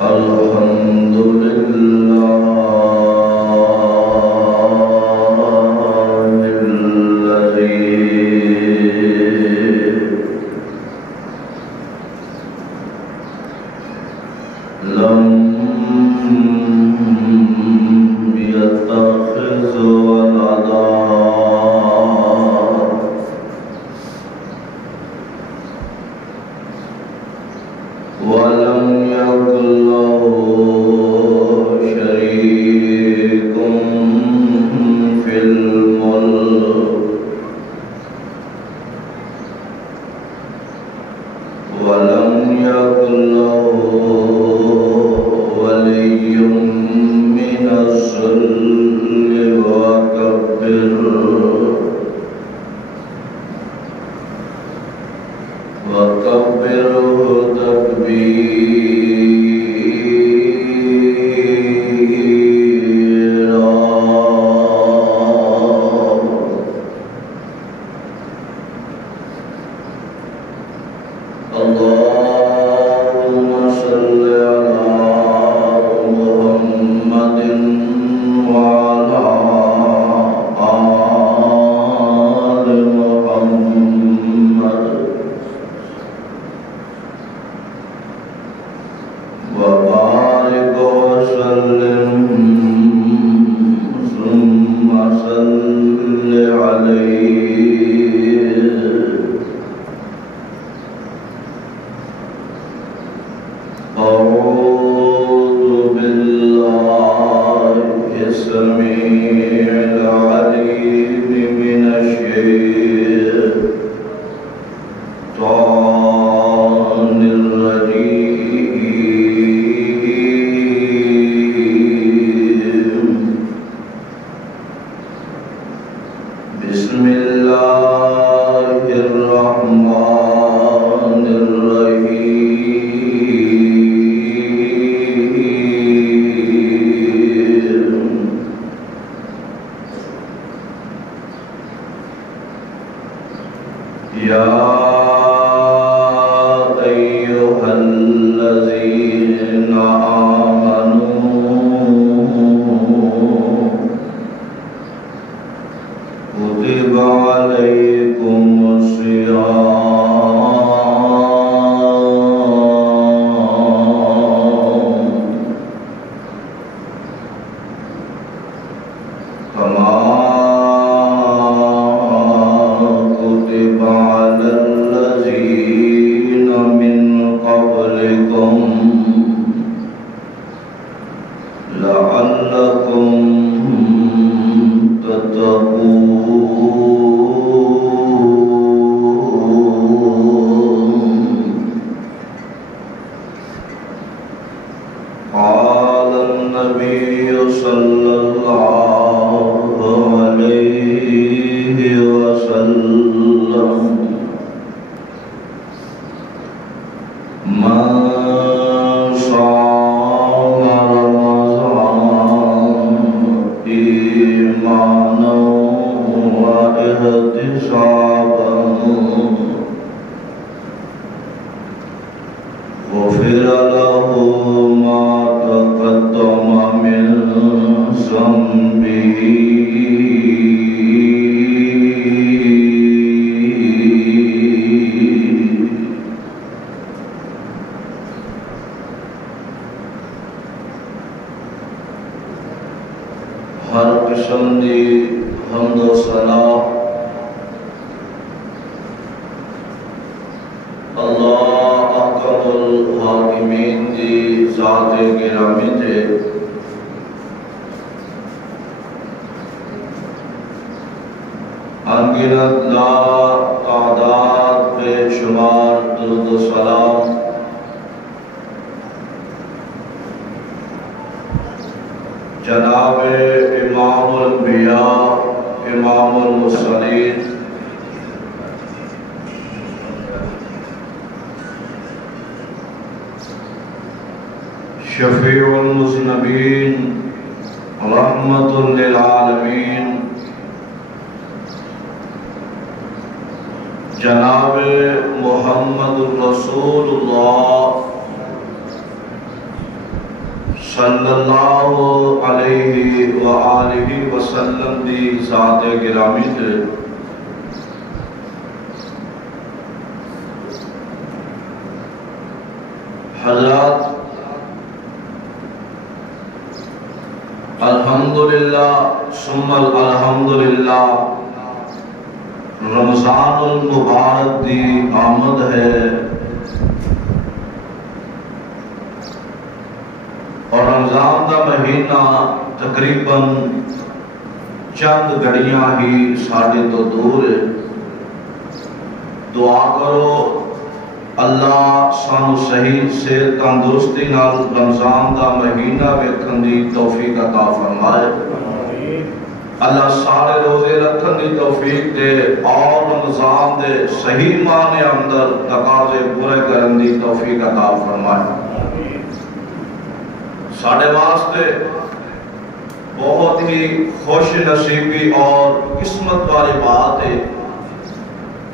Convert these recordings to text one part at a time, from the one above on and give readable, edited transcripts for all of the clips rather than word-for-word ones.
الحمد لله جناب امام الانبیاء امام المرسلین شفیع المذنبین رحمت للعالمین جناب محمد الرسول اللہ صلی اللہ علیہ وآلہ وسلم دی ذات گرامی تے حضرات الحمدللہ ثم الحمدللہ رمضان المبارک دی آمد ہے اور رمضان دا مہینہ تقریباً چند گھڑیاں ہی ساڑھے تو دور ہے۔ دعا کرو اللہ سانو صحیح سے تندرستی نال رمضان دا مہینہ ویکھن دی توفیق عطا فرمائے۔ اللہ سارے روزے رکھن دی توفیق دے اور رمضان دے صحیح معنی اندر تقاضے پورے کرن دی توفیق عطا فرمائے۔ ساڑھے واسطے بہت ہی خوش نصیبی اور قسمت والی بات ہے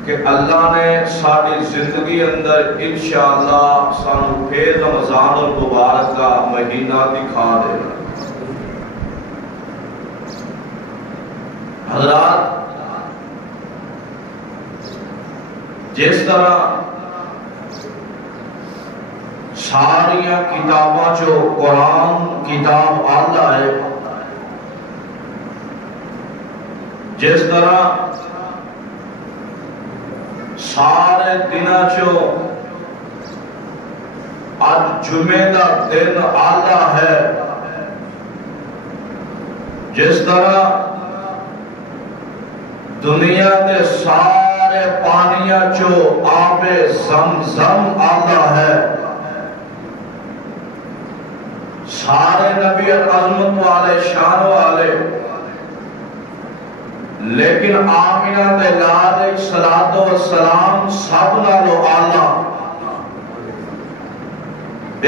کہ اللہ نے ساری زندگی اندر انشاءاللہ سانو پھر رمضان المبارک کا مہینہ دکھا دے۔ حضرات جس طرح ساریاں کتاباں جو قرآن کتاب آلہ ہے، جس طرح سارے دنہ چو آج جمعہ دا دن آلہ ہے، جس طرح دنیا دے سارے پانیاں چو آب زمزم آلہ ہے، سارے نبی عظمت والے شان والے، لیکن آمینہ دے لالے صلاة و سلام سب نالو آلہ۔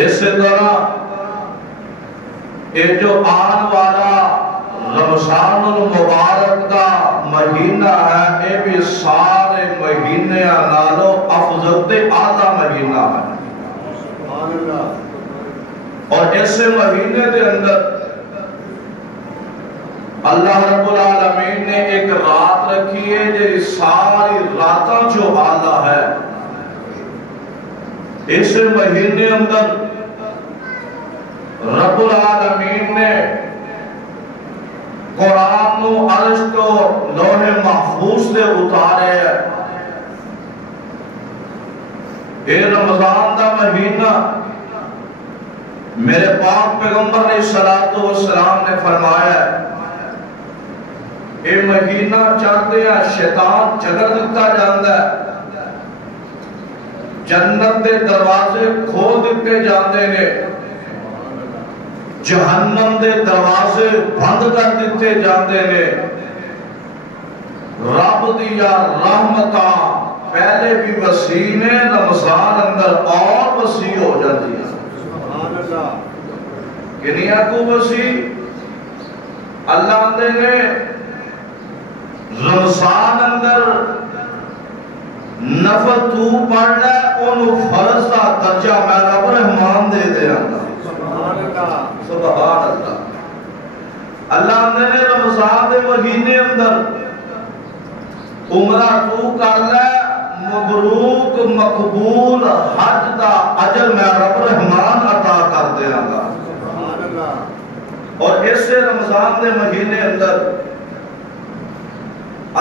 اس طرح یہ جو آن والا رمضان المبارک کا مہینہ ہے، یہ بھی سارے مہینے نالو افضل تے آلہ مہینہ ہے۔ اور ایسے مہینے دے اندر اللہ رب العالمین نے ایک رات رکھی ہے جو ساری راتاں جو آلہ ہے۔ اس مہینے اندر رب العالمین نے قرآن و عرش کو لوح محفوظ سے اتارے ہے۔ اے رمضان دا مہینہ میرے پاک پیغمبر علیہ السلام نے فرمایا ہے، یہ مہینہ چاہتے ہیں شیطان جگر دیتا جاندہ ہے، جنت دے دروازے کھول دیتے جاندے نے، جہنم دے دروازے بند کر دیتے جاندے نے، رب دیا رحمتاں پہلے بھی وسیع نے، رمضان اندر اور وسیع ہو جاتی ہے۔ کنیا کو وسیع اللہ اندے نے رمضان اندر نفل تو پڑھ لے انہوں فرض دا درجہ میں رب رحمان دے دے سبحان اللہ۔ اللہ نے رمضان دے مہینے اندر عمرہ تو کر لے مبروک مقبول حج دا اجر میں رب رحمان عطا کر دے گا۔ اور اس سے رمضان دے مہینے اندر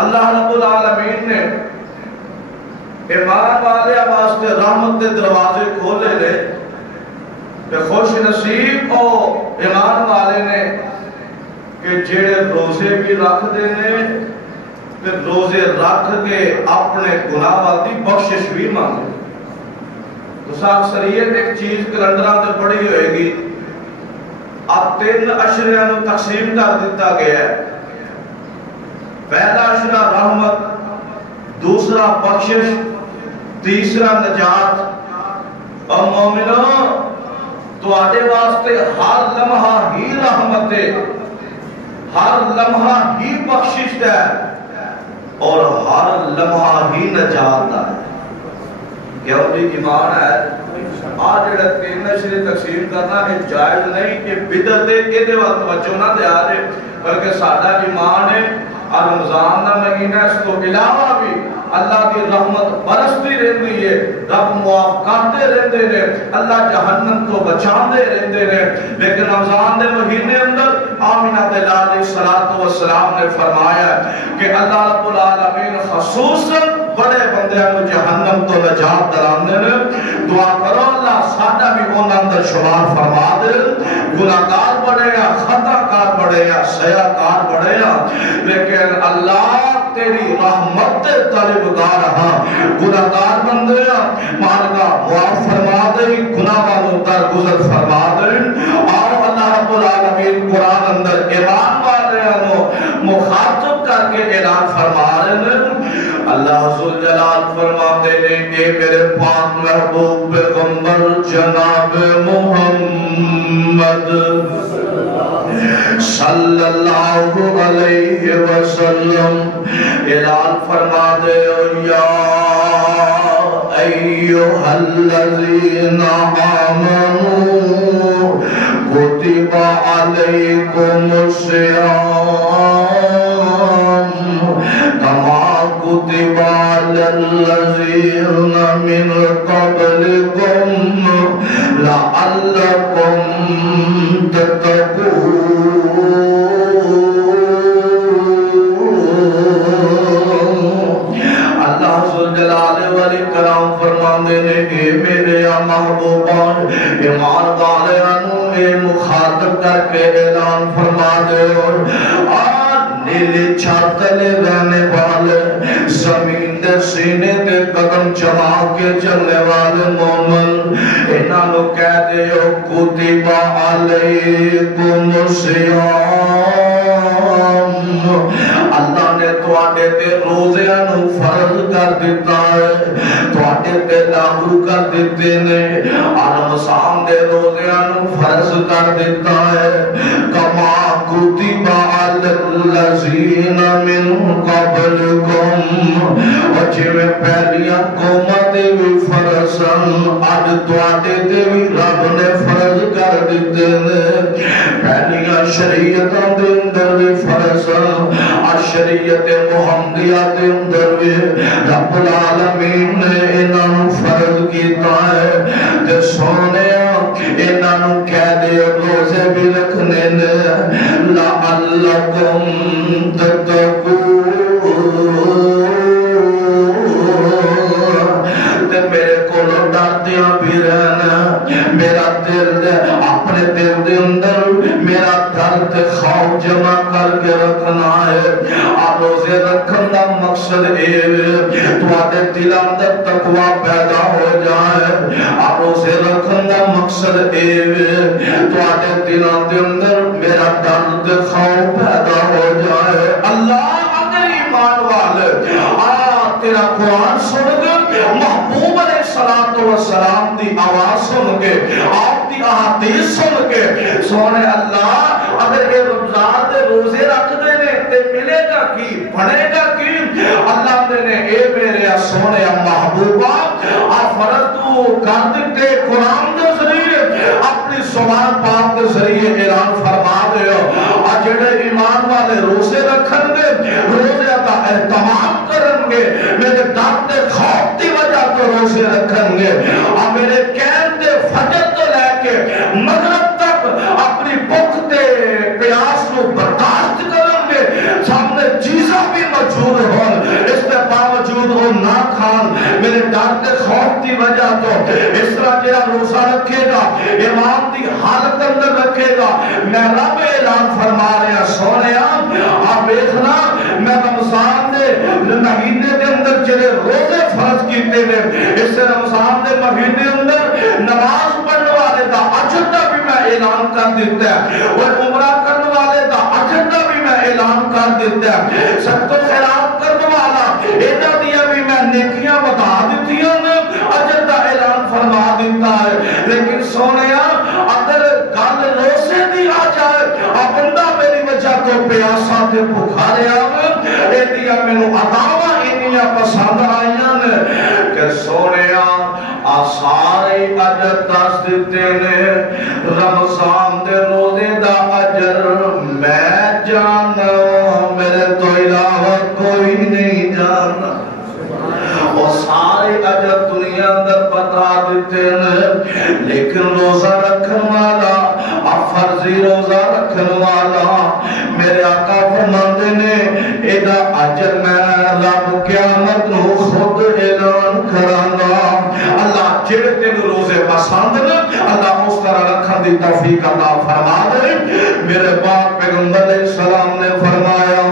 اللہ رب العالمین نے ایمان والے واسطے رحمت دے دروازے کھولے لے کہ خوش نصیب او ایمان والے نے کہ جڑے روزے بھی رکھ دینے پھر روزے رکھ کے اپنے گناہ والی بخشش بھی مانگے۔ تو اکثریت ایک چیز کیلنڈراں تے پڑھی ہوئے گی، اب 3 عشریاں نو تقسیم کر دیتا گیا ہے۔ پہلا عشرہ رحمت، دوسرا بخشش، تیسرا نجات۔ اور مومنوں تو آدھے واسطے ہر لمحہ ہی رحمت ہے، ہر لمحہ ہی بخشش ہے اور ہر لمحہ ہی نجات ہے۔ کیا وہ ایمان ہے؟ آج جڑا تین نشری تقسیم کرنا ہے جائز نہیں کہ بدعت ہے دے وقت توجہ نہ دے آ رہے بلکہ سادہ ایمان ہے اور رمضان کا مہینہ اس کو علاوہ بھی اللہ کی رحمت برستی رہتی ہے رب معاف کرتے رہتے ہیں اللہ جہنم کو بچاندے رہتے ہیں لیکن رمضان کے مہینے اندر آمینہ دلال علیہ السلام نے فرمایا کہ اللہ رب العالمین خصوصاً بڑے بندیاں کو جہنم تو نجات دلانے نے دعا کرو اللہ سادہ بھی ان اندر شمار فرما دے گناہگار بڑھے یا خطا کار بڑھے یا سیاہ کار بڑھے یا لیکن اللہ تیری رحمت طلبگار ہاں گناہگار بندے یا مالکہ معاف فرما دے گناہ والوں در گزر فرما دے اور اللہ رب العالمین قرآن اندر ایمان والے مخاطب کر کے اعلان فرما رہے ہیں اللہ ذو جلال فرماتے ہیں کہ میرے پاک محبوب پیغمبر جناب محمد صلی اللہ علیہ وسلم اعلان فرما دے یا ایوہ الذین آمنوا کتب علیکم الصیام کما کتب علی الذین من قبلکم لعلکم تتقون اللہ ذوالجلال والاکرام فرماندے نے اے میرے محبوبان ایمان والے مخاطب کر کے اعلان فرما دے نیلی چھت لے رہنے والے زمین دے سینے دے قدم جما کے چلنے والے مومن انہاں نو کہہ دیو کتب علیکم الصیام اللہ نے تواڈے تے روزیاں نو فرض کر دیتا ہے تواڈے تے لاگو کر دیتے نے اور رمضان دے روزیاں نو فرض کر دیتا ہے کما کتب علی الذین من قبلکم اور جویں پہلیاں قوماں تے بھی فرض اج تواڈے تے بھی رب نے فرض کر دیتے نے پہلیاں شریعتاں دے اندر بھی فرض اور شریعت محمدیہ دے اندر بھی رب العالمین نے انہاں فرض کیتا ہے تے سونیا انہاں کہہ دے روزے بھی رکھنے نے لعلکم تتقون تے میرے کولوں ڈردیاں بھی رہنا میرا دل اپنے دل دے اندر میرا درد خوف جمع کر کے رکھنا ہے آپ روزے رکھن دا مقصد ہے تواڈے دل اندر تقوی پیدا ہو جائے آپ روزے رکھن دا مقصد ہے تواڈے دلاں دے اندر میرا درد خوف پیدا ہو جائے اللہ اگر ایمان والے تیرا قرآن سن کے محبوب علیہ السلام دی آواز سن کے آپ دی احادیث سن کے سونے اللہ اگر یہ رمضان دے روزے رکھ دینے تے ملے گا کی پڑھے گا کی اللہ دے نے اے میرے سونے محبوبہ آپ فرض تو کر دیتے قرآن دے ذریعے اپنی زبان پاک کے ذریعے اعلان فرما دے اور جڑے ایمان والے روزے رکھن گے روزے کا اہتمام کرن گے میرے درد خوف دی وجہ تو روزے رکھن گے اور میرے قید دے فجر تو لے کے مغرب تک اپنی بھوک تے پیاس کو برداشت کرن گے سامنے چیزاں بھی موجود ہون اس کے باوجود وہ نہ کھان میرے درد خوف دی وجہ تو اس طرح جڑا روزہ رکھے گا ایمان دی حالت اندر رکھے گا میں رب اعلان فرما رہا سونیا آپ دیکھنا میں رمضان دے مہینے دے اندر جڑے روزے فرض کیتے ہیں اس سے رمضان دے مہینے اندر نماز پڑھنے والے دا اجر دا بھی میں اعلان کر دیتا ہے اور عمرہ کرنے والے دا اجر دا بھی میں اعلان کر دیتا ہے سب کو خیرات کرنے والا اینا دیا بھی میں نیکیاں بتا دیتی ہوں اجر دا اعلان فرما دیتا ہے لیکن سونیا اگر گل روزے دی آ جائے اور بندہ میری وجہ تو پیاسا تے بخارے آوے ایدیا میں نو عداوہ انیا پسند آئیاں کہ سونیا سارے اجر دس دیتے نے رمضان دے روزے دا اجر میں جانا میرے تو علاوہ کوئی نہیں جانا اور سارے اجر دنیا اندر بتا دیتے ہیں لیکن روزہ رکھن والا فرضی روزہ رکھن والا میرے آقا فرماندے نے ایدہ اجر میں رب قیامت نو خود اعلان کرانا اللہ جڑے تین روزے پسند نے اللہ اس طرح رکھن دی توفیق عطا فرما دے میرے باپ پیغمبر علیہ السلام نے فرمایا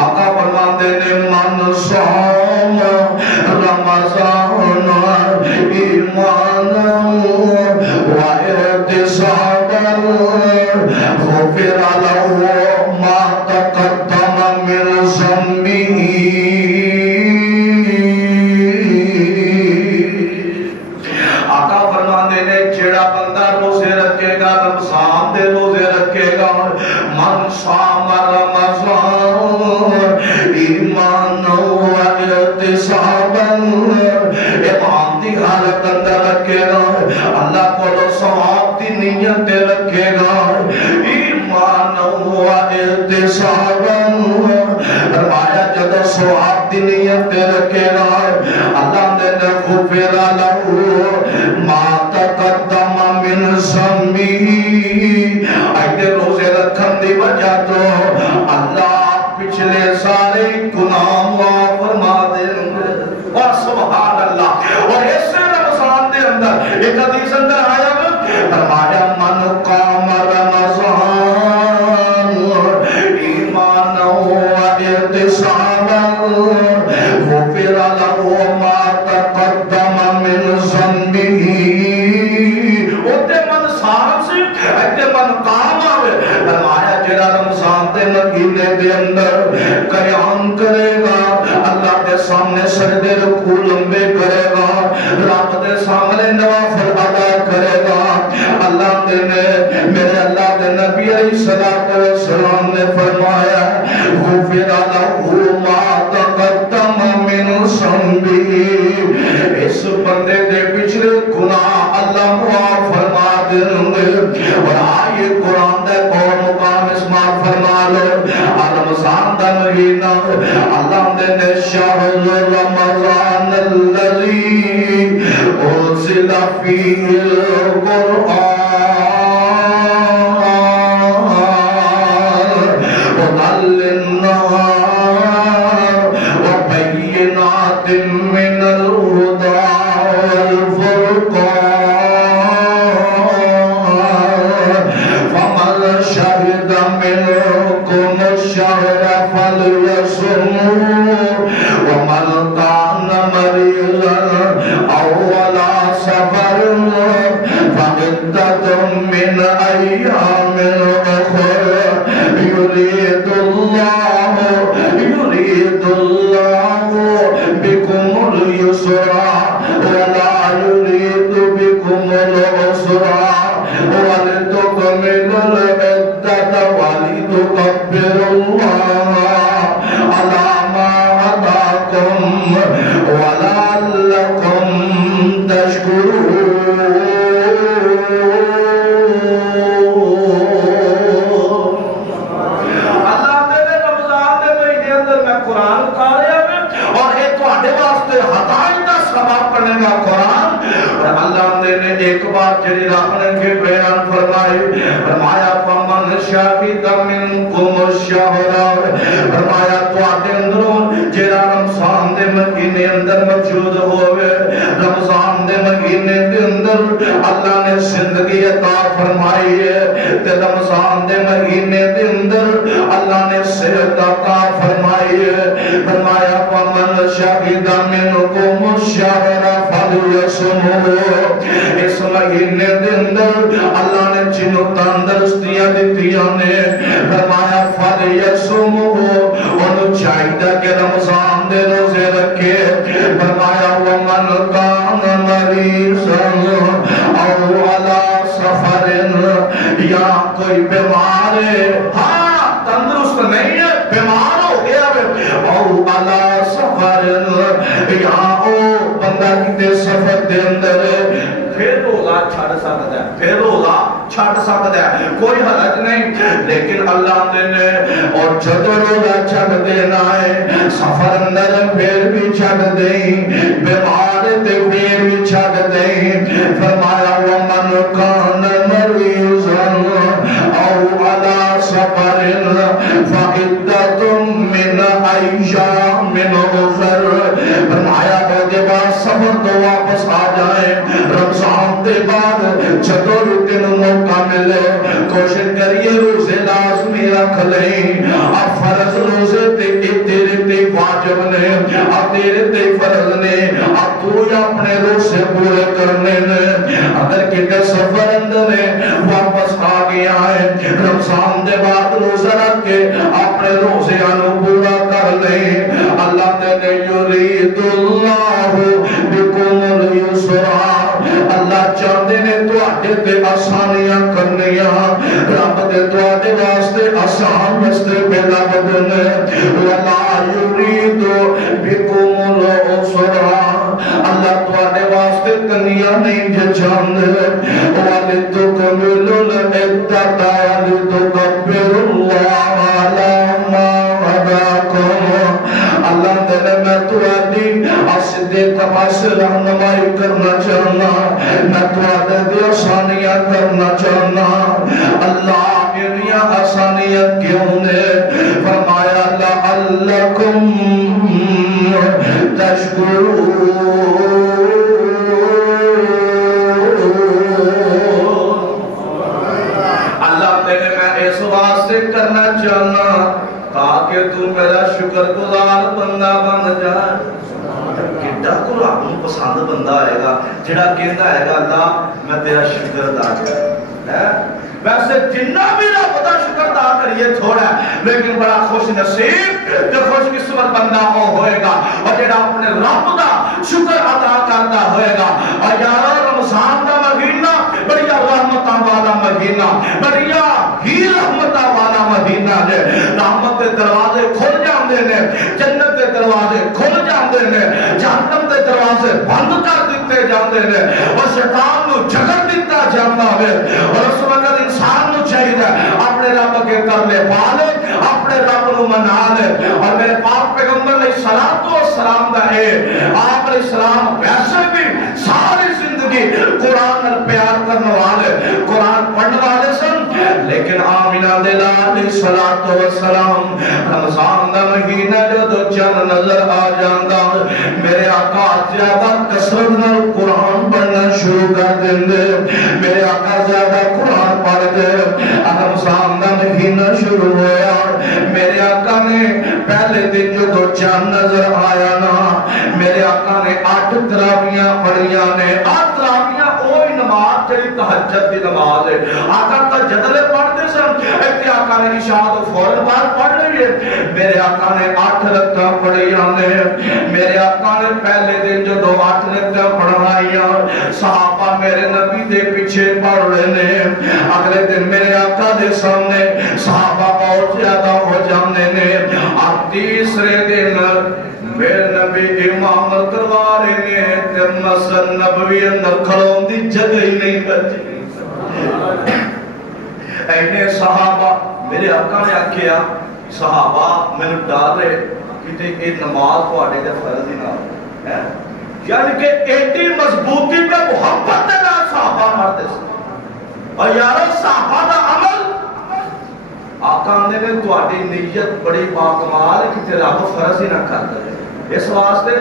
آقا فرماندے نے من صام رمضان ایمانا واحتسابا غفر له ما تقدم من ذنبه آقا فرماندے نے جڑا بندہ روزے رکھے گا رمضان دے روزے رکھے گا من صام رمضان ایمانا واحتسابا ایمان دی حالت اندر رکھے گا اللہ کو ثواب دی نیت رکھے گا ایمان و احتسابا فرمایا جب ثواب دی نیت رکھے گا اللہ نے غفر له ما تقدم من ذنبه ایتے روزے رکھن دی وجہ تو اللہ پچھلے سارے گناہ معاف فرما دیں گے اور سبحان اللہ اور اس رمضان دے اندر ایک حدیث اندر آیا فرمایا من قام رمضان ایمانا واحتسابا غفر له ما تقدم من ذنبه اوتے من صاحب سے ایتے من قام آوے فرمایا جڑا رمضان دے مہینے دے اندر قیام کرے گا اللہ دے سامنے سجدے رکوع لمبے کرے گا رب دے سامنے نوافل ادا کرے گا اللہ دے میرے اللہ دے نبی علیہ السلام نے فرمایا غفر له ما تقدم من ذنبه اس بندے دے پچھلے گناہ اللہ معاف فرما دیں گے اور آئیے قرآن دے اور مقام اسمال فرما لو رمضان دا مہینہ اللہ دے شہر رمضان الذی انزل فیہ القرآن هدى للناس وبينات من الهدى والفرقان فمن شهد منكم الشهر فليصمه ومن كان مريضا أو على سفر فعدة من أيام أخر يريد الله بكم اليسر ولا يريد بكم العسر ولتكملوا العدة ولتكبروا الله على ما هداكم ولعلكم تشكرون اللہ نے ایک بات جڑی رکھنے کے بیان فرمائے فرمایا فمن شہد منکم الشہر فرمایا تواڈے اندروں جڑا رمضان دے مہینے اندر موجود ہوئے رمضان دے مہینے دے اندر اللہ نے زندگی عطا فرمائی ہے تے رمضان دے مہینے دے اندر اللہ نے صحت عطا فرمائی ہے فرمایا فمن شہد منکم الشہر فلیصمه اس مہینے دے اندر اللہ نے جنوں تندرستیاں دتیاں نے فرمایا فلیصمه انہوں چاہیے کہ رمضان دے روزے رکھے فرمایا ومن کان مریضا او علی سفر یا کوئی بیمار ہے ہاں تندرست نہیں ہے بیمار ہو گیا او علی سفر یا او بندہ کی سفر دے اندر پھر روزہ چھڑ سکتا ہے، پھر روزہ چھڑ سکتا ہے، کوئی حرج نہیں۔ لیکن اللہ نے اور جب روزہ چھڑ دینا ہے، سفر اندر پھر بھی چھڑ دیں، بیمار تے پھر بھی چھڑ دیں۔ فرمایا وَمَنْ كَانَ مَرِيضًا أَوْ عَلَى سَفَرٍ فَعِدَّةٌ مِّنْ أَيَّامٍ أُخَرَ۔ فرمایا کے بعد سفر تو واپس آ جائیں، رمضان کے بعد چھتو رکن موقع ملے کوشش کریے روزے لازمی رکھ لیں۔ اب فرض روزے تیرے تے واجب نے، اب تیرے تے فرض نے، اب تو اپنے روزے پورے کرنے نے۔ اگر کتے سفر اندر واپس آ گیا ہے، رمضان کے بعد روزہ رکھ کے اپنے روزے انو پورا کر لیں۔ اللہ نے یرید اللہ بکم اليسرا، اللہ چاہتے نے تو آٹے تے آسانیاں کرنیاں، رب دے تو آٹے واسطے آسان واسطے پیدا بدنے، وَلَا یرید بکم العسرا، اللہ تو آٹے واسطے کنیاں نہیں جو چاہتے، وَلِتُكْمِلُ الْعِدَّةَ وَلِتُكَبِّرُ اللَّهَ عَلَى مَا هَدَاكُمْ۔ اللہ تعالی میں تو آدھی اسدے تماس رہنمائی کرنا چاہنا، میں تو آدھی آسانیاں کرنا چاہنا۔ اللہ میریا آسانیاں کیوں نے؟ فرمایا لَعَلَّكُمْ تَشْكُرُونَ۔ اللہ تعالی میں اس واسطے کرنا چاہنا تاکہ تو میرا شکر گزار بندہ بن جائے۔ کتنا قرآن پسند بندہ آئے گا جڑا کہتا ہے گا اللہ میں تیرا شکر ادا کر۔ ویسے جنہ بھی رب دا شکر ادا کریے تھوڑا ہے، لیکن بڑا خوش نصیب تے خوش قسمت بندہ وہ ہوئے گا اور جڑا اپنے رب دا شکر ادا کرتا ہوئے گا۔ اور یارو رمضان دا مہینہ بڑیا رحمتاں والا مہینہ، بڑیا ہی رحمتاں والا مہینہ ہے۔ رحمت دے دروازے کھل جاندے نے، جنت دے دروازے کھل جاندے نے، جہنم دے دروازے بند کر دیتے جاندے نے، اور شیطان نو جھگڑ دیتا جاتا ہے۔ اور اس وقت انسان نو چاہیے اپنے رب کے ترلے پالے، اپنے رب نو منا لے۔ اور میرے پاک پیغمبر علیہ السلام دا ہے، آپ علیہ السلام ویسے بھی ساری زندگی قرآن پیار کرنے والے، قرآن پڑھنے والے سن، لیکن آمینہ دے علیہ السلام رمضان دا مہینہ جو چند نظر آ جاندہ، میرے آقا زیادہ کثرت نال قرآن پڑھنا شروع کر دیں۔ میرے آقا زیادہ قرآن پڑھ دے، رمضان دا مہینہ شروع ہوا، میرے آقا نے پہلے دن جو دو چند نظر آیا نا، میرے آقا نے 8 تراویاں پڑھیاں نے۔ 8 تراویاں اوہی نماز جڑی تہجد دی نماز ہے۔ آقا تہجد پڑھتے سن، ایک آقا نے عشاء تو فوراً بعد پڑھ لیے۔ میرے آقا نے 8 رکعتاں پڑھیاں نے۔ میرے آقا نے پہلے دن جو 8 رکعتاں پڑھائیاں، صحابہ میرے نبی دے پیچھے پڑھ رہے نے۔ اگلے دن میرے آقا دے سامنے صحابہ بہت زیادہ ہو جاندے نے۔ اب تیسرے دن میرے نبی امامت کروا رہے نے، تے مسجد نبوی اندر کھڑون دی جگہ ہی نہیں بچی۔ اینے صحابہ میرے آقا نے آکھیا صحابہ میں نے ڈال رہے کہ یہ نماز کو آٹے دے فرض ہی نہ ہو، یعنی کہ ایٹی مضبوطی پہ محبت دے نہ صحابہ مرتے سے۔ اور یارو صحابہ دا عمل آقا نے نے تو آٹی نیت بڑی باکمال ہے کہ رب فرض ہی نہ کرتا ہے۔ اس واسطے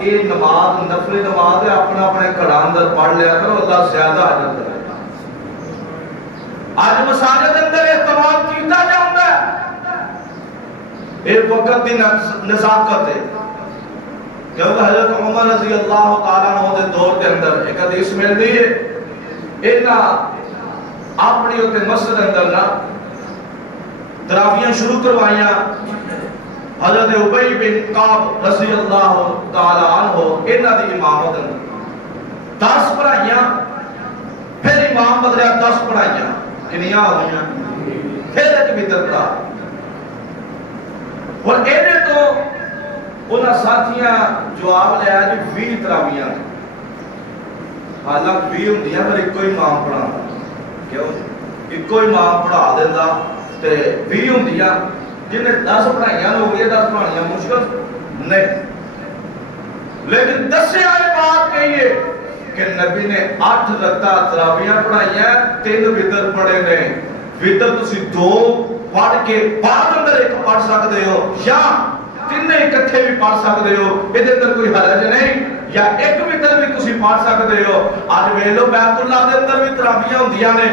یہ نماز نفل نماز ہے، اپنا اپنے قرآن اندر پڑھ لیا کرو، اللہ زیادہ عجب کرے۔ آج مساجد اندر اہتمام کیتا جاتا ہے، ایک وقت دی نزاکت ہے، کیونکہ حضرت عمر رضی اللہ تعالیٰ عنہ دے دور کے اندر ایک حدیث مل دی ہے، انہاں اپنی ہوتے مسجد اندر نا تراویاں شروع کروائیاں۔ حضرت عبی بن کعب رضی اللہ تعالیٰ عنہ انہاں دی امامت اندر 10 پڑھائیاں، پھر امام بدلیا 10 پڑھائیاں، کنیاں ہوئیاں، پھر ایک بھیتر پڑھا۔ اور اینے تو انہاں ساتھیاں جواب لیا جی 20 تراویاں، حالانکہ بھی ہوں پر ایک کوئی امام پڑھا کیوں ایک کوئی امام پڑھا دینا تے بھی ہوں جنہیں 10 پڑھائیاں ہو گئی 10 پڑھائیاں مشکل نہیں لیکن 10 سے آئے بات کہیے کہ نبی نے 8 رکعت تراویحاں پڑھائیاں 3 وتر پڑھے نے وتر تسی 2 پڑھ کے بعد اندر ایک پڑھ سکتے ہو یا 3 اکٹھے بھی پڑھ سکتے ہو یہ اندر کوئی حرج نہیں یا ایک وتر بھی تسی پڑھ سکتے ہو آج ویلو بیت اللہ دے اندر بھی تراویحاں ہوندیاں نے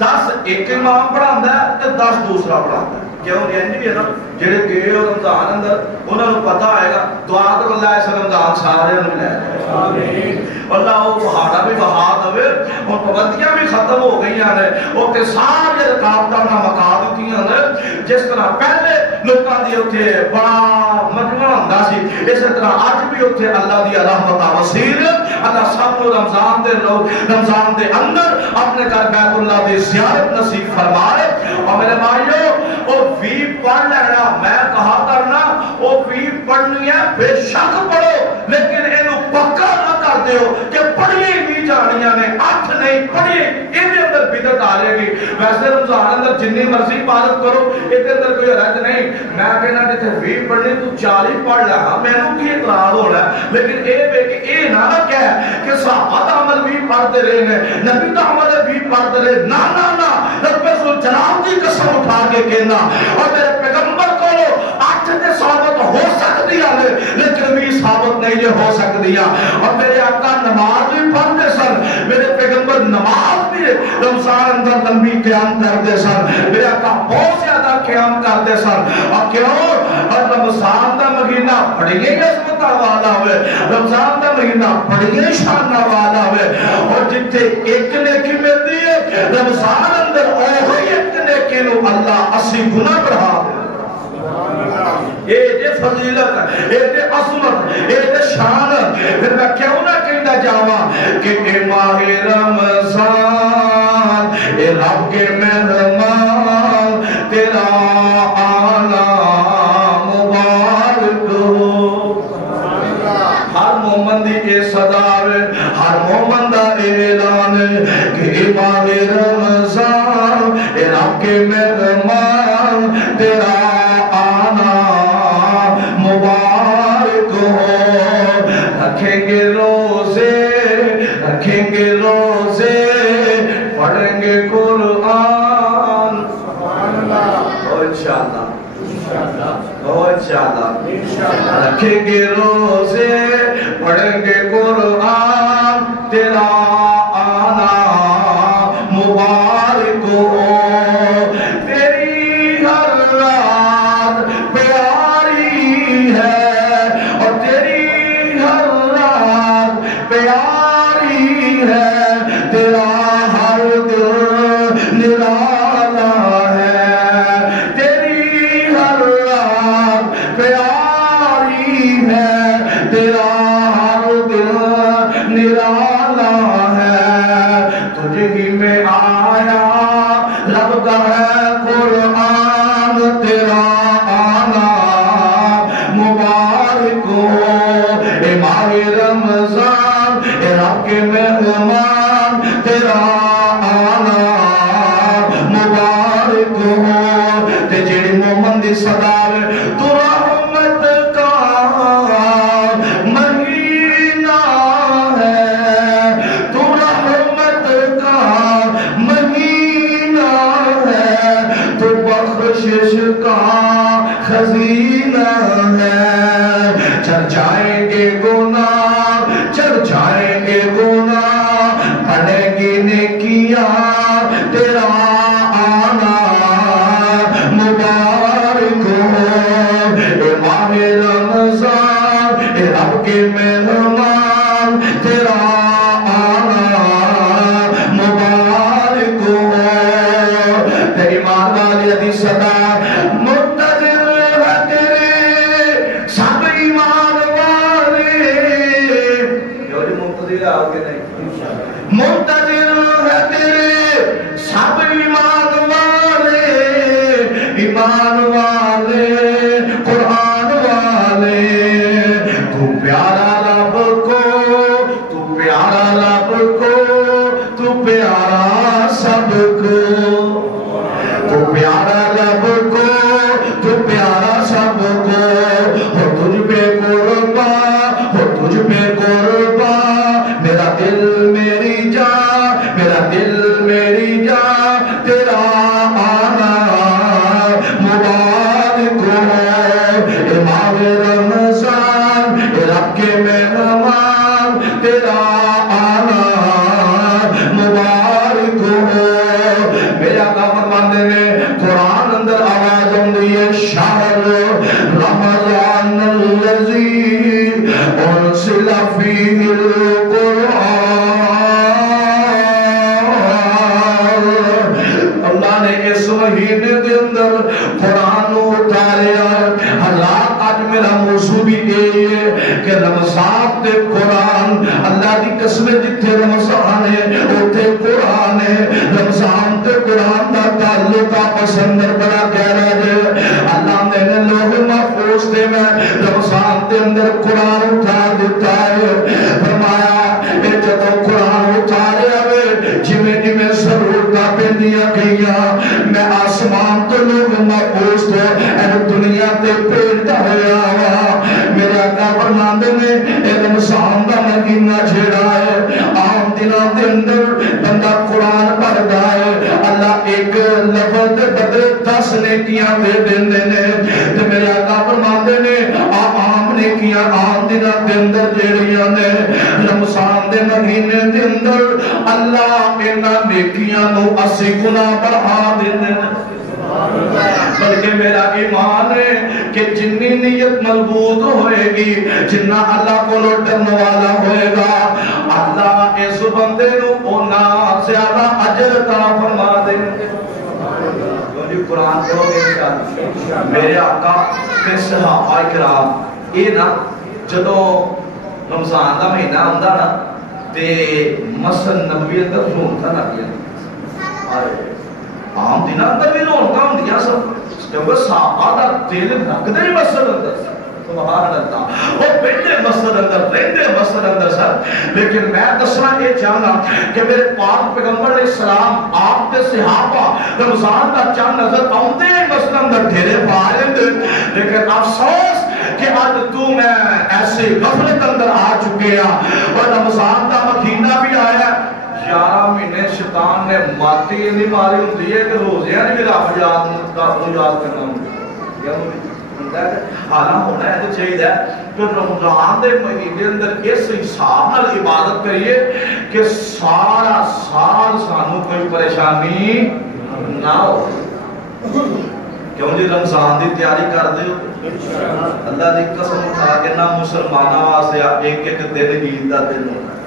10 ایک امام پڑھاندا ہے تے 10 دوسرا پڑھاندا ہے کیوں نہیں بھی ہے نا جڑے گئے ہو رمضان اندر انہوں نے پتا آئے گا دعا کرو اللہ اس رمضان سارے انہوں نے لے آمین اللہ وہ پہاڑا بھی بہا دوے اور پابندیاں بھی ختم ہو گئی ہیں اور تے سارے رکاوٹاں نہ مکا دیتی ہیں جس طرح پہلے لوکاں دی اوتھے بڑا مجمع ہوندا سی اس طرح اج بھی اوتھے اللہ دی رحمت وسیل اللہ سب کو رمضان دے اندر اپنے گھر بیت اللہ دی زیارت نصیب فرمائے اور میرے بھائیو وہ بھی پڑھ لینا میں کہا کرنا وہ بھی پڑھنی ہے بے شک پڑھو لیکن انہوں پکا نہ کر دیو کہ پڑھیے بھی جانیاں نے 8 نہیں پڑھیے انہیں اندر بدعت آ جائے گی ویسے رمضان اندر جنی مرضی عبادت کرو انہیں اندر کوئی حرج نہیں میں کہنا جیسے بھی پڑھنی تو 40 پڑھ لیا میں نے کی اعتراض ہونا ہے لیکن اے بے کہ اے نہ کہہ کہ صحابہ عمل بھی پڑھتے رہے ہیں نبی کا عمل بھی پڑھتے رہے نا رب جلال کی قسم اٹھا کے کہنا اور میرے پیغمبر کو 8 تے ثابت ہو سکتی ہے لیکن بھی ثابت نہیں جو ہو سکتی ہے اور میرے آقا نماز بھی پڑھتے سن میرے پیغمبر نماز بھی رمضان اندر لمبی قیام کرتے سن میرے آقا بہت زیادہ قیام کرتے سن اور کیوں اور رمضان دا مہینہ بڑی عظمت والا ہوئے رمضان دا مہینہ بڑی شان والا ہوئے اور جتنے ایک نیکی ملتی ہے رمضان اندر اوہی ایک نیکی نو اللہ 80 گنا بڑھا دے اے دے فضیلت اے دے عظمت اے دے شان پھر میں کیوں نہ کہنا جاواں کہ اے ماہ رمضان اے رب کے مہمان تیرا آنا مبارک ہو ہر مومن دی اے صدا ہے ہر مومن دا اعلان کہ اے ماہ رمضان اے رب کے مہمان تیرا آنا مبارک ہو رکھیں گے روزے پڑھیں گے قرآن انشاءاللہ رکھیں گے روزے پڑھیں گے قرآن تیرا آنا مبارک ہو تیری ہر رات پیاری ہے اور تیری ہر رات پیاری ہے تیرا ہر دل نرالا ہے تیری ہر رات پیاری ہے تیرا ہر دل نرالا ہے تجھ ہی میں آیا رب کا ہے قرآن تیرا آنا مبارک ہو اے ماہ رمضان اے رب کے مہمان تیرا آنا مبارک ہو تے جیڑی مومن دی صدا تو رحمت کا مہینہ ہے تو رحمت کا مہینہ ہے تو بخشش کا خزینہ ہے چڑھ جائیں گے گناہ چڑھ جائیں گے گناہ بڑھیں گی نیکیاں تیرا آنا مبارک ہو اے ماہ رمضان اے رب کے مہمان تیرا آنا مبارک ہو تے ایمان والی دی صدا منتظر ہے تیرے سب ایمان والے جو منتظر آگے نہیں منتظر ہے تیرے سب ایمان والے قرآن والے تو پیارا رب کو پیارا سب کو، تو پیارا رب کو، تو پیارا سب کو، ہو تجھ پہ قربان، ہو تجھ پہ قربان، میرا دل میری جان، میرا دل میری جان، تیرا آنا مبارک ہو، امام رمضان رب کے مہمان، تیرا آنا مبارک ہو۔ میرے آقا فرماتے ہیں قرآن اندر آواز ہوندی ہے شہر رمضان الذی انزل فیہ القرآن، اللہ نے اس مہینے دے اندر قرآن اتاریا۔ حالات آج میرا موضوع بھی یہ ہے کہ رمضان تے قرآن، اللہ دی قسم جتھے رمضان ہے اوتھے قرآن ہے، رمضان تے قرآن دا تعلق آپس اندر بڑا گہرا ہے۔ اللہ نے لوح محفوظ تے میں رمضان دے اندر قرآن اتار دیتا ہے، فرمایا اے جدوں قرآن اتاریا وے جویں جویں ضرورتاں پیندیاں گئیاں، میں آسمان تو لوح محفوظ تو اے دنیا تے پھیردا ہویا وا۔ میرے آقا فرماندے نے اے رمضان دا مہینہ جھیڑا ہے، عام دنوں دے اندر بندہ قرآن پڑھدا ہے، اللہ ایک لفظ دے بدلے 10 نیکیاں دے دیندے نے۔ تے میرے آقا فرماندے نے عام نیکیاں عام دنوں دے اندر جیڑیاں نے، رمضان دے مہینے دے اندر اللہ انہاں نیکیاں نو 80 گنا بڑھا دیندے نے۔ بلکہ میرا ایمان ہے کہ جنی نیت مضبوط ہوئے گی، جنہ اللہ کو ڈرنے والا ہوئے گا، اللہ اس بندے نو اونا زیادہ اجر عطا فرما دے گے۔ جو قرآن پڑھو گے انشاءاللہ میرے آقا کے صحابہ کرام یہ نا جدو رمضان دا مہینہ ہوندا نا تے مسجد نبوی اندر رونقاں لگدیاں، عام دنوں اندر بھی رونقاں ہوندیاں سب، کیونکہ صحابہ دا دل لگدا ہی مسجد اندر سبحان اللہ، وہ بیٹھے مسجد اندر رہندے مسجد اندر سب۔ لیکن میں دسنا یہ چاہنا کہ میرے پاک پیغمبر علیہ السلام آپ کے صحابہ رمضان کا چند نظر آتے ہیں مسجد اندر ڈھیرے پا رہے، لیکن افسوس کہ آج تو میں ایسے غفلت اندر آ چکے ہیں، اور رمضان کا مہینہ بھی آیا 11 مہینے شیطان نے ماتی نہیں ماری ہوتی ہے کہ روزیاں نہیں میرا یاد کرنا ہوتا حالان ہونا ہے تو چاہیے کہ رمضان دے مہینے اندر اس حساب نال عبادت کریے کہ سارا سال سانو کوئی پریشانی نہ ہو۔ کیوں جی رمضان دی تیاری کر دے اللہ دی قسم اٹھا کے نہ مسلمانوں واسطے ایک ایک دن عید دا دن ہوتا ہے،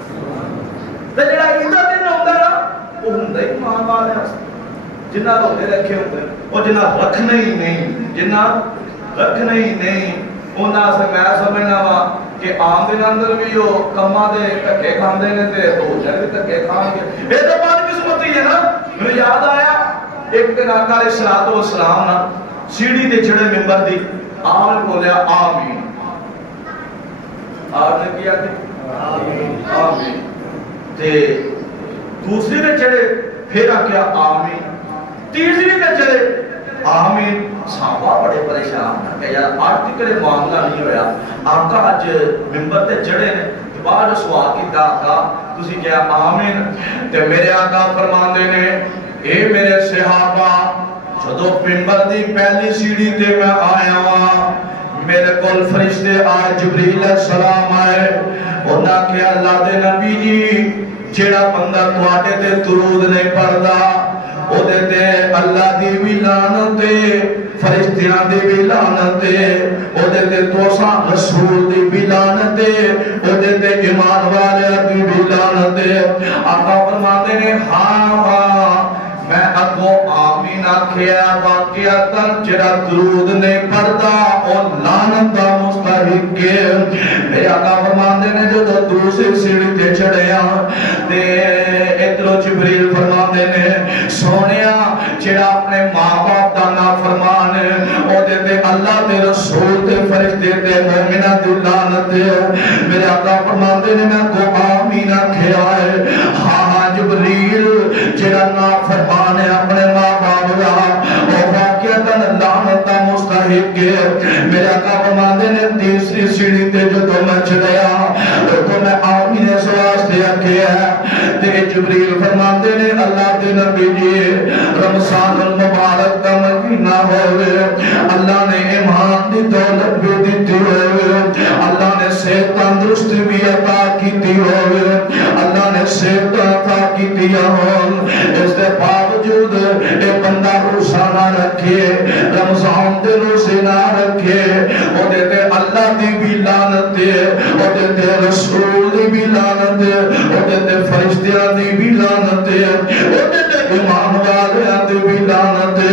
تے جڑا عید دا دن ہوتا ہے نا وہ ہوندا ہی ایمان والے واسطے، جنہاں روزے رکھے ہوتے ہیں اور جنہاں رکھنے ہی نہیں، جنہاں رکھنے ہی نہیں، انہاں سے میں سمجھنا وا کہ عام دن اندر بھی وہ کما دے دھکے کھاندے نے تے روزے بھی دھکے کھان گے۔ یہ تو بات قسمتی ہے نا۔ مجھے یاد آیا ایک دن آقا علیہ الصلوۃ والسلام نا سیڑھی تے چڑھے ممبر دی، آپ نے بولیا آمین، آپ نے کیا کہ آمین آمین، تے دوسری تے چڑھے پھر آکیا آمین، تیسری تے چڑھے آمین۔ صحابہ بڑے پریشان کہ یار آج تکڑے معاملہ نہیں ہویا، آقا آج ممبر تے چڑھے نے بعد سوال کیتا آقا تسی کیا آمین، تے میرے آقا فرماندے نے اے میرے صحابہ جدو ممبر دی پہلی سیڑھی تے میں آیا ہوا میرے کول فرشتے آئے، جبریل علیہ السلام آئے، انہاں کہ اللہ دے نبی جی جیڑا بندہ تواڈے تے درود نہیں پڑھدا او دے تے اللہ دی بھی لعنت ہے، فرشتیاں دی بھی لعنت ہے، او دے تے توساں رسول دی بھی لعنت ہے، او دے تے ایمان والے دی بھی لعنت ہے۔ آقا فرماتے ہیں ہاں ہاں میں اگو آمین آکھیا واقعتاً جڑا درود نہیں پڑھدا او لعنت دا مستحق ہے۔ میرے آقا فرماتے ہیں جو دوسری سیڑھی تے چڑھیا تے ادھروں جبریل فرماتے ہیں سونیا جڑا اپنے ماں باپ دا نافرمان ہے او دے تے اللہ دے رسول تے فرشتے تے مومناں دی لعنت ہے۔ میرے آقا فرماتے ہیں میں کو آمین آکھیا ہے ہاں جبریل تیسری سیڑھی تے جدو میں چڑھیا تو میں آمین اس واسطے کیا تے جبریل فرماتے نے اللہ دے نبی جی رمضان المبارک کا مہینہ ہوئے اللہ نے ایمان دی دولت بھی دیتی ہوئے اللہ نے صحت تندرستی بھی عطا کیتی ہوئے اللہ نے صحت عطا کیتی ہو اس دے باوجود ایک بندہ روزہ نہ رکھے رمضان دے روزے نہ رکھے وہ دیتے اللہ دی بھی لعنت دے وہ دیتے رسول دی بھی لعنت دے وہ دیتے فرشتیاں دی بھی لعنت دے وہ دیتے ایمان والے دی بھی لعنت دے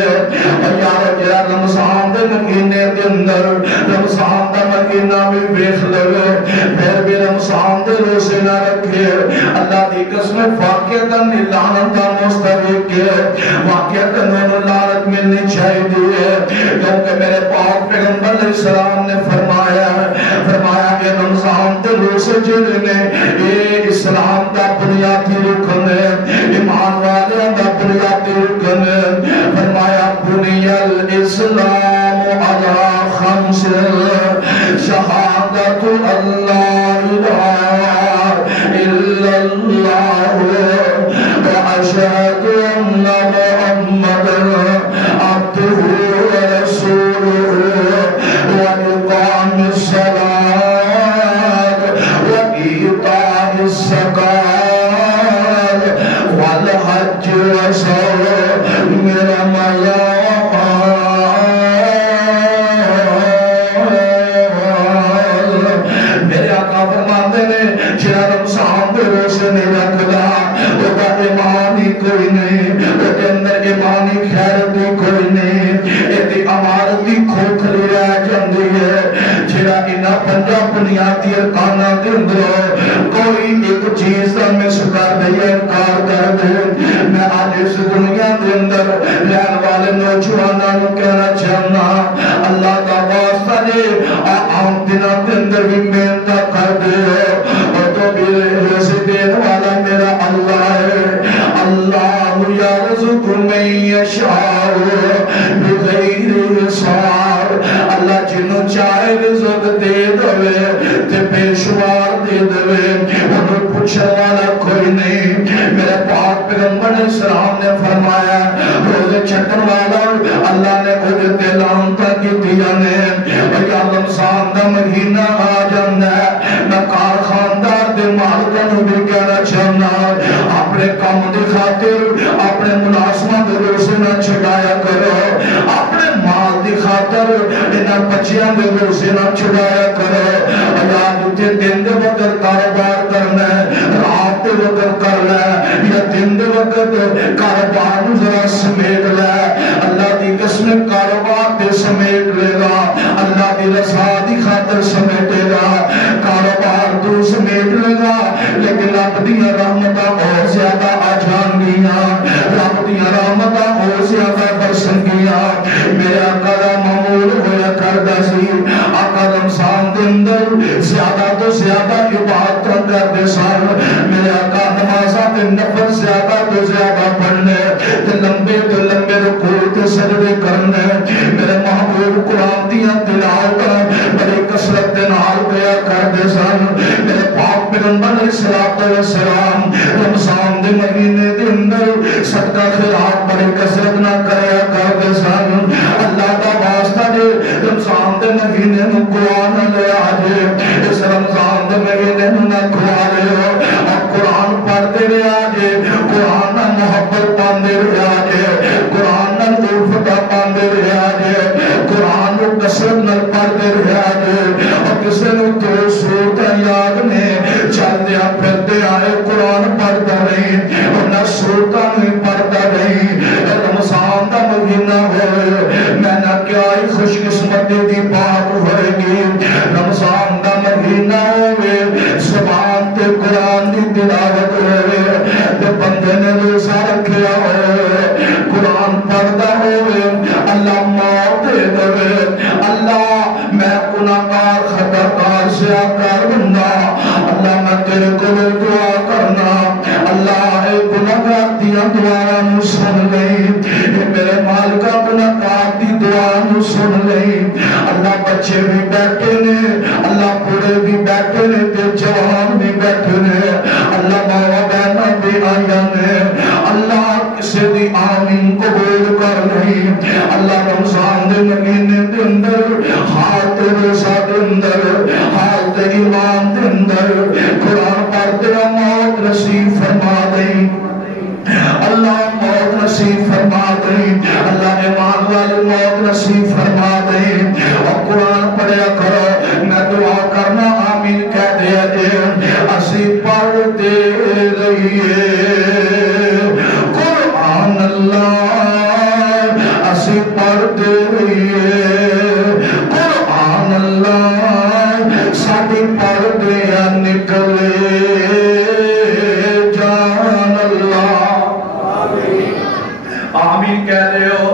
یار جڑا رمضان دے مہینے دے اندر رمضان دا مہینہ بھی ویکھ لوے پھر بھی رمضان دے روزے نہ رکھے اللہ دی قسم واقعتاً لعنت دا مستحق ہے واقعتاً انہوں لعنت ملنی چاہیے کیونکہ میرے پاک پیغمبر علیہ السلام نے فرمایا کہ رمضان دے روزے جڑے نے یہ اسلام دا بنیادی رکن ہے ایمان والے دا بنیادی رکن ہے فرمایا بنی الاسلام علی خمس شہادت اللہ الہ الا اللہ واشہد ان محمدا عبدہ ورسولہ وإقام الصلاة وإيتاء الزكاة والحج وصوم رمضان میرے آقا فرماتے ہیں جڑا رمضان دے روزے نہیں رکھدا وہ دا ایمان ہی کوئی نہیں وہ کے اندر ایمانی خیرت ہی کوئی نہیں ایدی عمارتی کھوکھلی رہ جاندی ہے جڑا انہاں پنجا بنیادی ارکاناں دے اندر کوئی ایک چیز دا مس کر دے انکار کر دے میں آج اس دنیا دے اندر رہن والے نوجواناں نوں کہنا چاہنا اللہ دا واسطہ جے عام دناں دے اندر بھی محنت کر دے اور تو بھی رزق دینے والا میرا اللہ ہے اللہ یرزق من یشاء بغیر حساب اللہ جنوں چاہے رزق دے دوے تے بے شمار دے دوے انہوں پوچھنے والا کوئی نہیں میرے پاک پیغمبر علیہ السلام نے فرمایا روزے چھٹن والا اللہ نے خود دلانتا کی دیا نے یا رمضان دا مہینہ آ جانا ہے میں کارخاندار دے مالکن بھی کہنا چاہنا اپنے کام دی خاطر اپنے ملازمہ دے روزے نہ چھڑایا کرو اپنے مال دی خاطر انہاں بچیاں دے روزے نہ چھڑایا کرو یا دن دے وقت کاروبار کرنا ہے رات دے وقت کرنا ہے یا دن دے وقت کاروبار نو ذرا سمیٹ لے اللہ دی قسم کاروبار دے سمیٹ لے گا اللہ دی رضا دی خاطر سمیٹے گا کاروبار تو سمیٹ لے گا لیکن رب دی رحمتاں اور زیادہ آ جان گیاں رب دی رحمتاں اور زیادہ برسن گیاں میرے آقا دا معمول ہویا کردا سی آقا رمضان دے اندر زیادہ تو زیادہ عبادت کرتے سن میرے آقا نمازاں تے نفل زیادہ تو زیادہ پڑھنے تے لمبے رکوع تے سجدے کرنے میرے محبوب قرآن دیاں تلاوتاں بڑی کثرت دے نال کیا کرتے سن میرے پاک پیغمبر علیہ السلام رمضان دے مہینے دے اندر صدقہ خیرات بڑی کثرت نہ کریا کرتے سن اللہ دا واسطہ دے رمضان دے مہینے نوں قرآن لے آجے اس رمضان دے مہینے نوں نہ کھوا لے اور قرآن پڑھتے رہے آجے قرآن نہ محبت پاندے رہے آجے قرآن نہ الفتا پاندے رہے آجے قرآن نو کثرت نہ پڑھتے رہے آجے اور کسے نو تو سورت یاد نے چل دیا پھرتے آئے قرآن پڑھتا رہی اور نہ سورتاں نہیں پڑھتا رہی رمضان دا مہینہ ہوئے میں نہ کیا ہی خوش قسمتی دی بات ہوئے گی رمضان دا مہینہ ہوئے زبان تے قرآن دی تلاوت ہوئے تے بندے نے روزہ رکھیا ہوئے قرآن پڑھتا ہوئے اللہ موت دے دے اللہ میں گناہگار خطاکار زیادہ بندہ اللہ میں تیرے کو دعا کرنا اللہ اے گناہگار دیا دعا نو سن لئی میرے مالکا گناہگار دی دعا نو سن لئی اللہ بچے بھی بیٹھے نے جوان بھی بیٹھے نے اللہ ماں بہنا بھی آیا نے اللہ کسی دی آمین قبول کر نہیں اللہ رمضان دے مہینے دے اندر حالت روزہ دے اندر حالت ایمان دے اندر قرآن پڑھتے موت نصیب فرما دیں اللہ موت نصیب فرما دیں اللہ ایمان والی موت نصیب فرما دیں اور قرآن پڑھیا کرو میں دعا کرنا آمین کہہ دیا دے اسی پڑھتے رہیے قرآن اللہ اسی پڑھتے رہیے قرآن اللہ ساڑھی پڑھتے نکلے آمین کہہ رہے ہو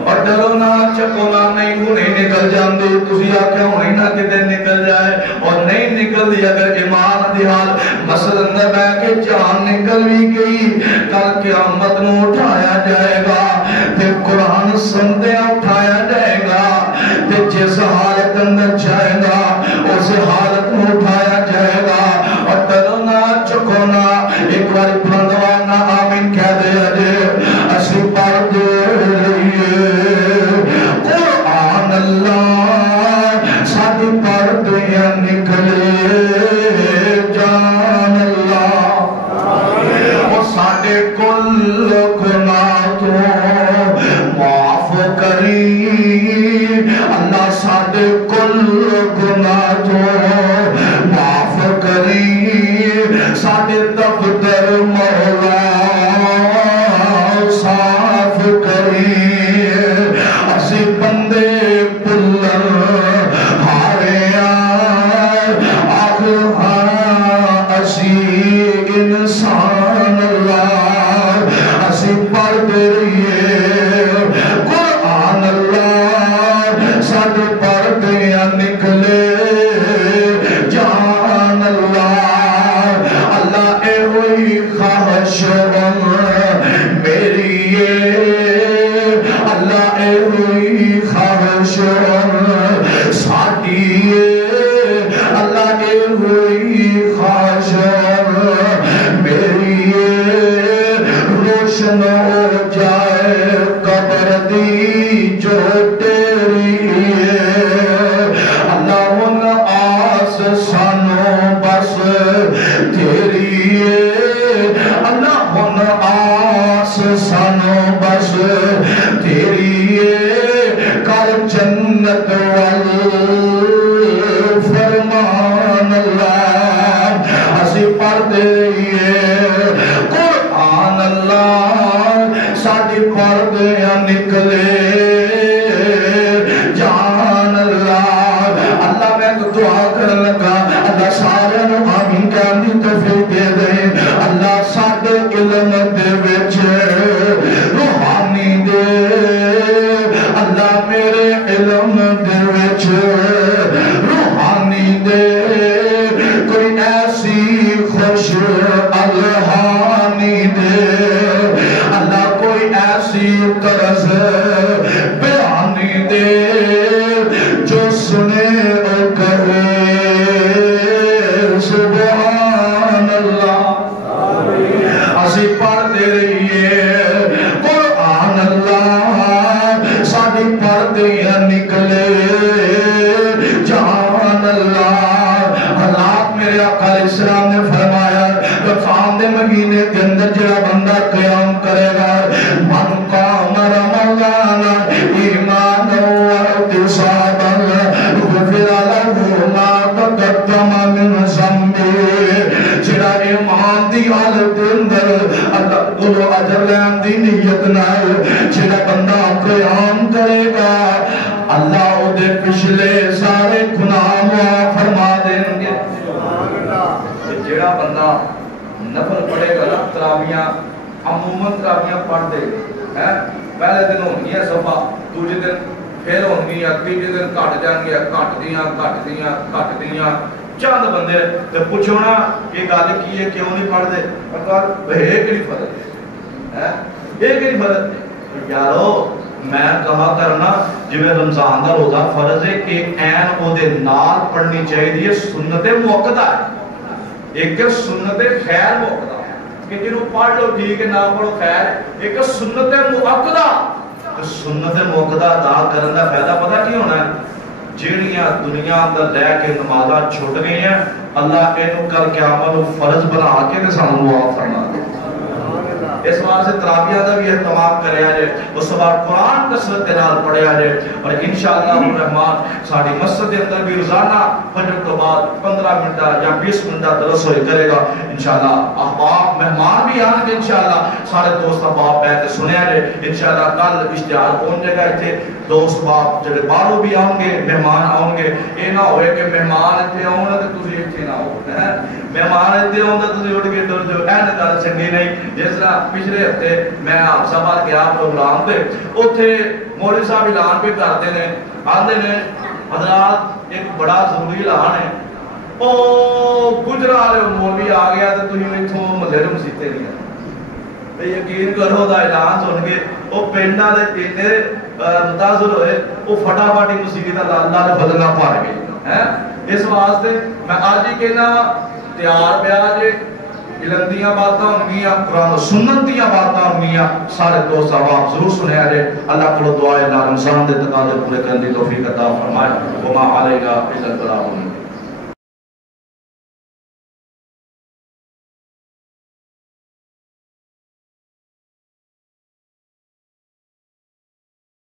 اور ڈرو نہ چکو نہ نہیں وہ نہیں نکل جاندے تسی آکھیں ہوئی نہ کہ دن نکل جائے اور نہیں نکل دی اگر ایمان دی حال مسجد اندر بیٹھ کے جان نکل بھی گئی کل قیامت نو اٹھایا جائے گا پھر قرآن سندے اٹھایا جائے گا پھر جس حالت اندر جائے گا اس حالت نو اٹھایا جائے گا اور ڈرو نہ چکو نہ ایک بار بلندوانا آمین کہہ دے اجے اسی پڑھتے رہیے قرآن اللہ ساتھ پڑھتے نکلے جان اللہ وہ ساڑھے کل گناہ تو معاف کری اللہ ساڑھے کل گناہ تو معاف کری ساڑھے دفتر مولا صاف کری اسی بندے پلر ہارے آخر اسی انسان اللہ اسی پڑھتے رہیے قرآن اللہ ساتھ پڑھتے نکلے جان اللہ اللہ اے ہوئی خواہش میری اللہ اے ہوئی خواہش ساتھی اللہ اے ہوئی خواہش میری روشن ہو جائے قبر دی جو تیری اللہ ان آس سانو بس تیری اللہ ان آس سانو بس تیری کر جنت فرمان اللہ اسی پڑھتے رہیے قرآن اللہ ساڑھی پڑھتے نکلے جان اللہ اللہ میں دعا کر لگا اللہ سارے آمین کہنے توفیق دے دے اللہ ساڑھے علم دے وچ روحانی دے اللہ میرے علم دے وچ روحانی دے کوئی ایسی خوش الہانی دے اللہ کوئی ایسی طرز بیانی دے جو سنے اور کہے سبحان اللہ اسی پڑھتے رہیے قرآن اللہ ساڑھی پڑھتے نکلے جان اللہ حالات میرے آقا علیہ السلام نے فرمایا رمضان دے مہینے کے اندر جڑا بندہ قیام کرے گا من قام رمضان ایمان و احتسابا غفر له ما تقدم من ذنبه جڑا ایمان دی حالت اندر اللہ کو اجر لین دی نیت نال جڑا بندہ قیام کرے گا اللہ او دے پچھلے سارے گناہ معاف فرما دیں گے جڑا بندہ نفل پڑھے گا نا تراویاں عموماً تراویاں پڑھ دے پہلے دن ہونگی ہے صفحہ دوسرے دن پھر ہونگی ہے تیسرے دن کٹ جان گیا کٹ دیاں چند بندے تو پوچھو نا یہ گل کی ہے کیوں نہیں پڑھ دے پر یہ کہڑی فرق ہے یہ کہڑی فرق یارو میں کہا کرنا جو رمضان کا روزہ فرض ہے کہ این او دے نال پڑھنی چاہیے سنت موقع ہے ایک سنت خیر موقدہ کہ جنہوں پڑھ لو ٹھیک ہے نہ پڑھو خیر، ایک سنت موقدہ. سنت موقدہ ادا کرنے کا فائدہ پتہ کی ہونا ہے؟ جہڑیاں دنیا اندر لے کے نمازاں چھٹ گئی ہیں اللہ اینو کر قیامت نوں فرض بنا کے تے سانوں معاف فرما دے. اس واسطے تراویح دا بھی اہتمام کریا جائے، اس وقت قرآن کثرت کے نال پڑھیا جائے، اور انشاءاللہ الرحمن ساری مسجد کے اندر بھی روزانہ فجر تو بعد 15 منٹ یا 20 منٹ درس ہوئے کرے گا انشاءاللہ. احباب مہمان بھی آن گے انشاءاللہ، سارے دوست احباب بیٹھ کے سنیا جائے انشاءاللہ. کل اشتہار کون جگہ اتنے دوست باپ جڑے باہروں بھی آؤں گے، مہمان آؤں گے. یہ نہ ہوئے کہ مہمان اتنے آؤں گے تو تسی اتنے نہ ہو، مہمان اتنے آؤں گے تو تسی اٹھ کے ٹر جو ہے نا گل چنگی نہیں. جس طرح پچھلے ہفتے میں آپ سبھا گیا پروگرام پہ، اتنے مولوی صاحب اعلان پہ کرتے ہیں، آتے ہیں حضرات ایک بڑا ضروری اعلان ہے، او گجرا والے مولوی آ گیا تو تھی اتوں محلے میں مسیطے نہیں ہیں. یقین کرو دا اعلان سن کے وہ پنڈا دے ٹیٹے متاثر ہوئے، وہ فٹافٹ ہی مسیح کا اللہ نے بدلنا پار گئے. اس واسطے میں آج ہی کہنا تیار پیا جے، علندیاں باتاں ہونگیاں، قرآن و سنت دیاں باتاں ہونگیاں، سارے دوست آپ ضرور سنے آجے. اللہ کو دعائے اللہ رمضان دے تقاضے پورے کرنے کی توفیق عطا فرمائے. وما علیکا الا البلاغ.